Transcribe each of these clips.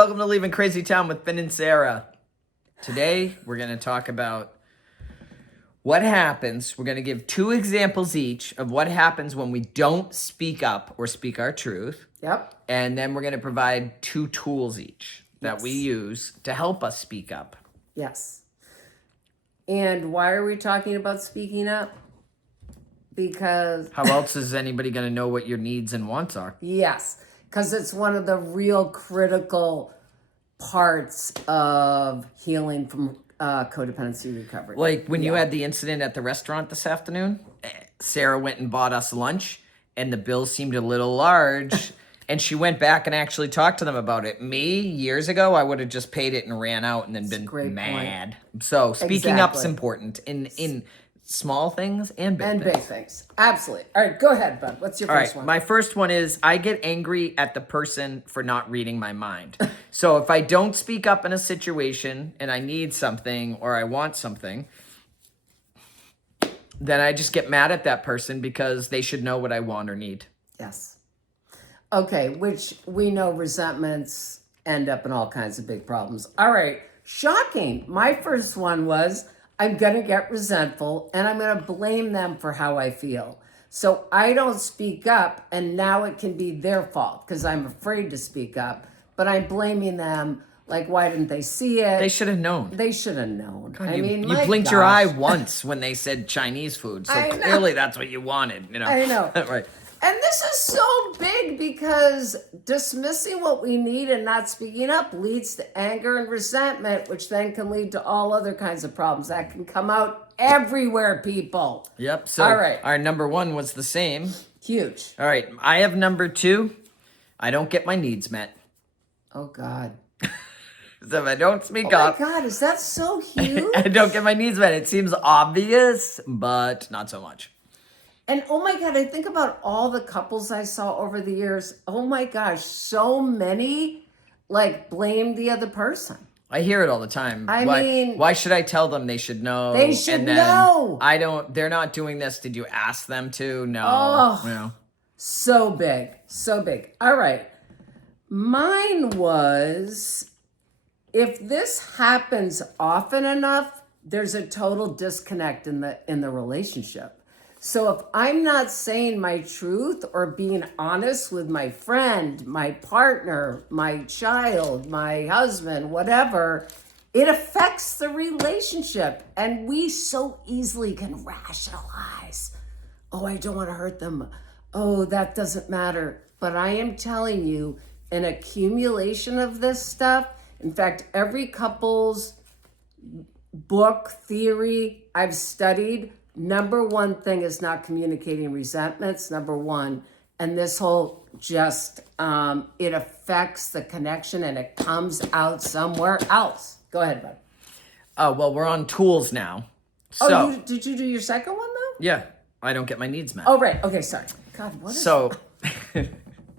welcome to Leaving Crazy Town with Ben and Sarah. Today, we're going to talk about what happens. We're going to give 2 examples each of what happens when we don't speak up or speak our truth. Yep. And then we're going to provide 2 tools each that we use to help us speak up. Yes. And why are we talking about speaking up? Because... How else is anybody going to know what your needs and wants are? Yes. Because it's one of the real critical parts of healing from codependency recovery. Like when you had the incident at the restaurant this afternoon, Sarah went and bought us lunch and the bill seemed a little large and she went back and actually talked to them about it. Me, years ago, I would have just paid it and ran out and then been mad. Point. So speaking up's important in small things and big things. Absolutely. All right, go ahead, bud. What's your first one? My first one is I get angry at the person for not reading my mind. So if I don't speak up in a situation and I need something or I want something, then I just get mad at that person because they should know what I want or need. Yes. Okay, which we know resentments end up in all kinds of big problems. All right, shocking. My first one was I'm going to get resentful and I'm going to blame them for how I feel. So I don't speak up and now it can be their fault because I'm afraid to speak up, but I'm blaming them. Like, why didn't they see it? They should have known. They should have known. God, you blinked your eye once when they said Chinese food. So clearly that's what you wanted. You know? I know. Right. And this is so big because dismissing what we need and not speaking up leads to anger and resentment, which then can lead to all other kinds of problems that can come out everywhere, people. Yep. So our number 1 was the same. Huge. All right. I have number 2. I don't get my needs met. Oh, God. So if I don't speak up. Oh, my God. Is that so huge? I don't get my needs met. It seems obvious, but not so much. And oh my God, I think about all the couples I saw over the years. Oh my gosh, so many like blame the other person. I hear it all the time. I mean, why should I tell them they should know? They should know. They're not doing this. Did you ask them to? No. Oh, no. So big. So big. All right. Mine was, if this happens often enough, there's a total disconnect in the relationship. So if I'm not saying my truth or being honest with my friend, my partner, my child, my husband, whatever, it affects the relationship. And we so easily can rationalize. Oh, I don't want to hurt them. Oh, that doesn't matter. But I am telling you, an accumulation of this stuff, in fact, every couple's book, theory I've studied, number 1 thing is not communicating resentments, number 1. And this whole just, it affects the connection and it comes out somewhere else. Go ahead, bud. Oh, well, we're on tools now. So, did you do your second one, though? Yeah. I don't get my needs met. Oh, right. Okay, sorry. God, what is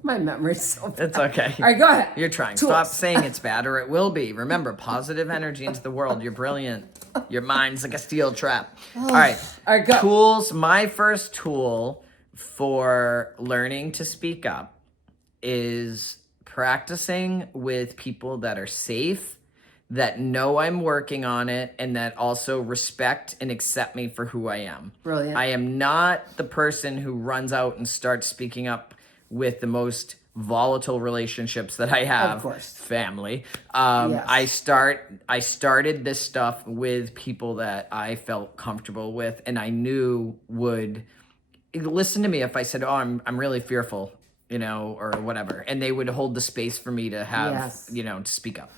my memory's so bad. It's okay. All right, go ahead. You're trying. Tools. Stop saying it's bad or it will be. Remember, positive energy into the world. You're brilliant. Your mind's like a steel trap. All right, go. Tools. My first tool for learning to speak up is practicing with people that are safe, that know I'm working on it, and that also respect and accept me for who I am. Brilliant. I am not the person who runs out and starts speaking up with the most volatile relationships that I have. Of course. Family. Yes. I started this stuff with people that I felt comfortable with and I knew would listen to me if I said, oh, I'm really fearful, or whatever. And they would hold the space for me to have, to speak up.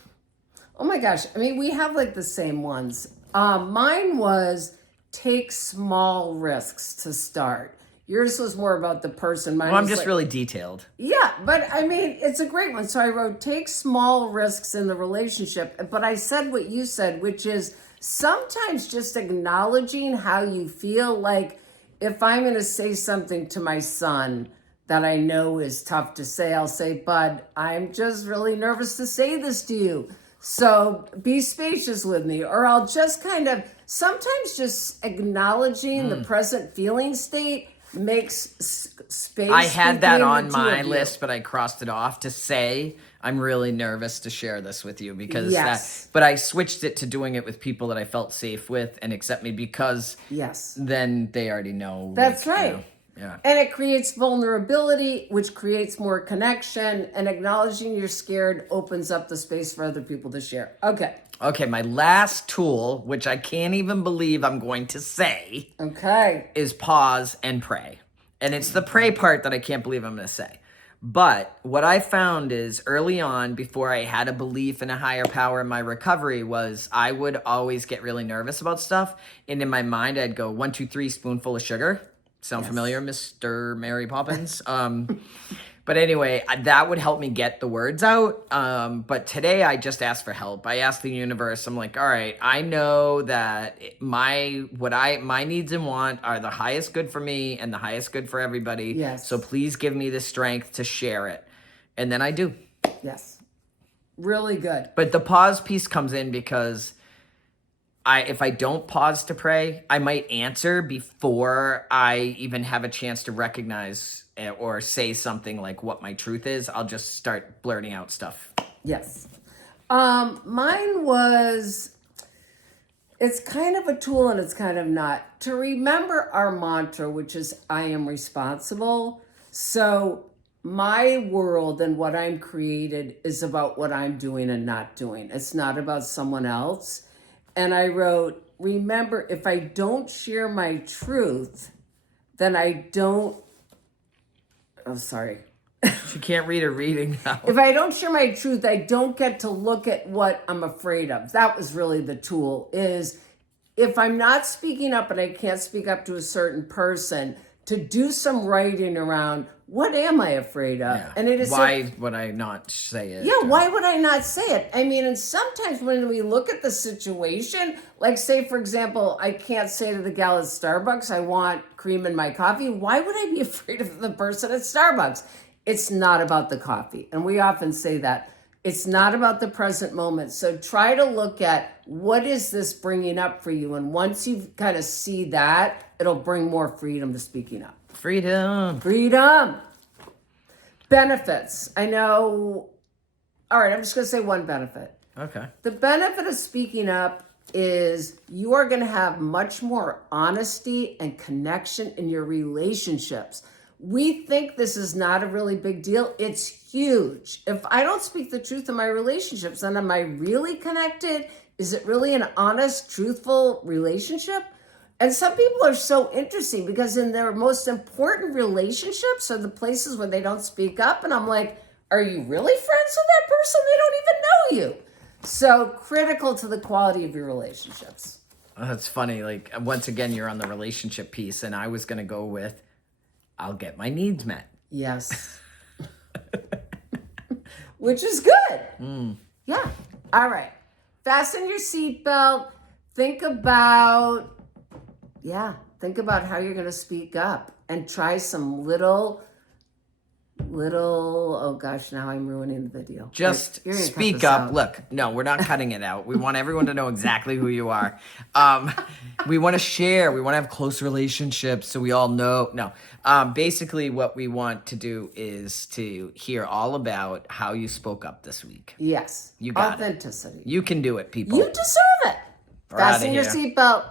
Oh my gosh. I mean, we have like the same ones. Mine was take small risks to start. Yours was more about the person. Mine I'm just really detailed. Yeah, but I mean, it's a great one. So I wrote, take small risks in the relationship. But I said what you said, which is sometimes just acknowledging how you feel. Like if I'm going to say something to my son that I know is tough to say, I'll say, Bud, I'm just really nervous to say this to you. So be spacious with me. Or I'll just kind of sometimes just acknowledging the present feeling state makes space. I had that between on the two my of you. list, but I crossed it off to say I'm really nervous to share this with you because Yes. but I switched it to doing it with people that I felt safe with and accept me because Yes. then they already know. That's like, right. Yeah. And it creates vulnerability, which creates more connection. And acknowledging you're scared opens up the space for other people to share. Okay. Okay, my last tool, which I can't even believe I'm going to say, Okay. is pause and pray. And it's the pray part that I can't believe I'm going to say. But what I found is early on, before I had a belief in a higher power in my recovery, was I would always get really nervous about stuff. And in my mind, I'd go 1, 2, 3 spoonful of sugar. Sound familiar, Mr. Mary Poppins? But anyway, that would help me get the words out. But today I just asked for help. I asked the universe, I'm like, all right, I know that my needs and want are the highest good for me and the highest good for everybody. Yes. So please give me the strength to share it. And then I do. Yes. Really good. But the pause piece comes in because if I don't pause to pray, I might answer before I even have a chance to recognize or say something like what my truth is. I'll just start blurting out stuff. Yes. Mine was, it's kind of a tool and it's kind of not. To remember our mantra, which is I am responsible. So my world and what I'm created is about what I'm doing and not doing. It's not about someone else. And I wrote, remember, if I don't share my truth, then I don't, oh, sorry. She can't read a reading now. If I don't share my truth, I don't get to look at what I'm afraid of. That was really the tool, is if I'm not speaking up and I can't speak up to a certain person, to do some writing around what am I afraid of? Yeah. And it is why would I not say it? yeah, why would I not say it? I mean, and sometimes when we look at the situation, like say, for example, I can't say to the gal at Starbucks, I want cream in my coffee. Why would I be afraid of the person at Starbucks? It's not about the coffee. And we often say that. It's not about the present moment. So try to look at what is this bringing up for you? And once you kind of see that, it'll bring more freedom to speaking up. Freedom. Freedom. Benefits. I know. All right, I'm just going to say one benefit. Okay. The benefit of speaking up is you are going to have much more honesty and connection in your relationships. We think this is not a really big deal. It's huge. If I don't speak the truth in my relationships, then am I really connected? Is it really an honest, truthful relationship? And some people are so interesting because in their most important relationships are the places where they don't speak up. And I'm like, are you really friends with that person? They don't even know you. So critical to the quality of your relationships. Oh, that's funny. Like, once again, you're on the relationship piece, and I was going to go with, I'll get my needs met. Yes. Which is good. Yeah. All right. Fasten your seatbelt. Think about how you're going to speak up and try some little, oh gosh, now I'm ruining the video. Just You're gonna cut speak this up. out. Look, no, we're not cutting it out. We want everyone to know exactly who you are. We want to share. We want to have close relationships so we all know. No, basically what we want to do is to hear all about how you spoke up this week. Yes. You got it. Authenticity. You can do it, people. You deserve it. We're outta Fasten your here. seatbelt.